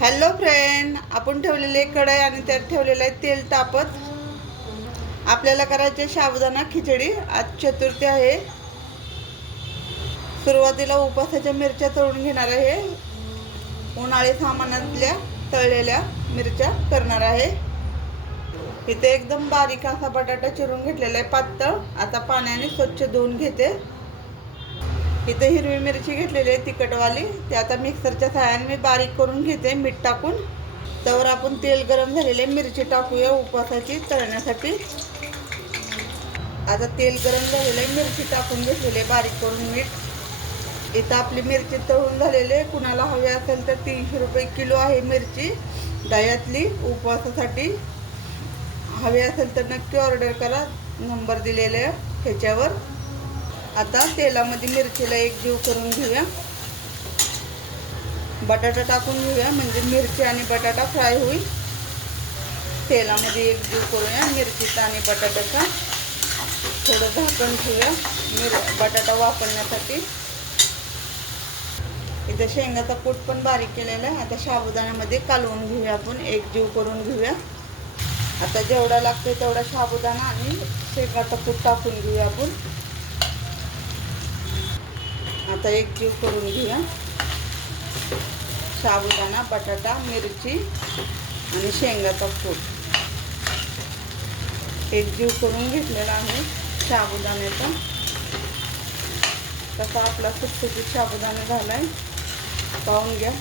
Hello friend, आपण ठेवलेले कढई आणि त्यात ठेवलेलं आहे तेल तापत. आपल्याला करायचे साबुदाणा खिचडी. आज चतुर्थी आहे. सुरुवातीला उपासाच्या मिरच्या तळून घेणार आहे. उन्हाळी सामानातल्या तळलेल्या मिरच्या करणार आहे. इथे एकदम बारीक असा बटाटा चिरून घेतलेला आहे पातळ. आता पाण्याने स्वच्छ धुवून घेते. इथे हिरवी मिरची घेतलेली आहे तिखटवाली. ते आता मिक्सरच्या सहाय्याने मी बारीक करून घेते मीठ टाकून. त्यावर आपण तेल गरम झालेले मिरची टाकूया उपवासाची तळण्यासाठी. आता तेल गरम झालेले मिरची टाकून घेतलेले बारीक करून मीठ. इथं आपली मिरची तळून झालेले. कुणाला हवी असेल तर 300 रुपये किलो आहे मिरची दह्यातली. उपवासासाठी हवी असेल तर नक्की ऑर्डर करा, नंबर दिलेले ह्याच्यावर. आता तेलामध्ये मिरचीला एक जीव करून घेऊया. बटाटा टाकून घेऊया म्हणजे मिरची आणि बटाटा फ्राय होईल. तेलामध्ये एक जीव करूया मिरचीचा आणि बटाट्याचा. थोडं झाकण ठेवूया बटाटा वापरण्यासाठी. इथं शेंगाचा कूट पण बारीक केलेला आहे. आता साबुदाण्यामध्ये कालवून घेऊया आपण, एक जीव करून घेऊया. आता जेवढा लागतो तेवढा साबुदाणा आणि शेंगाचा कूट टाकून घेऊया आपण. आता एक जीव करून घेऊया. साबुदाणा, बटाटा, मिरची आणि शेंगाचा कूट एक जीव करून घेतलेला आहे साबुदाण्याचा. तसा आपला सुटसुटीत साबुदाणा झालाय, पाहून घ्या.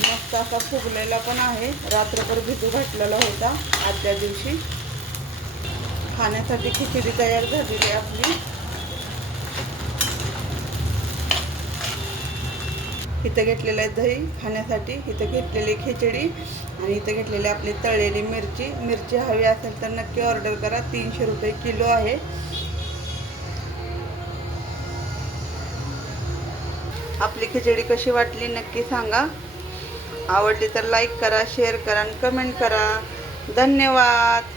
मस्त असा फुगलेला पण आहे. रात्रभर भिजू घातलेला होता आदल्या दिवशी. खाण्यासाठी खिचडी तयार झालेली आहे आपली. इथं घेतलेलं आहे दही खाण्यासाठी. इथं घेतलेली खिचडी आणि इथं घेतलेली आपली तळलेली मिरची. मिरची हवी असेल तर नक्की ऑर्डर करा. 300 रुपये किलो आहे. आपली खिचडी कशी वाटली नक्की सांगा. आवडली तर लाईक करा, शेअर करा आणि कमेंट करा. धन्यवाद.